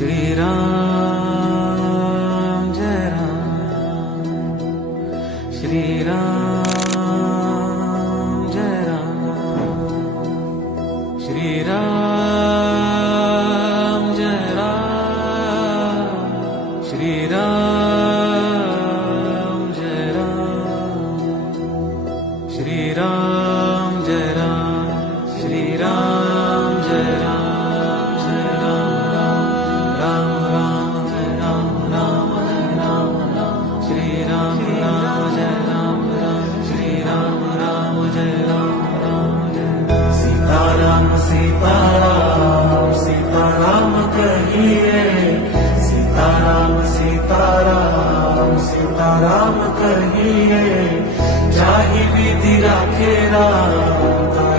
श्री राम जय राम, श्री राम जय राम, श्री राम जय राम, श्री राम जय राम, श्री राम जय राम, श्री राम जय राम, जय राम राम जय राम, राम जय राम, श्री राम राम जय राम, श्री राम राम जय राम, राम जय राम। सीताराम सीताराम सीताराम कहिए, सीताराम सीताराम सीताराम कहिए, जाहि विधि राखे राम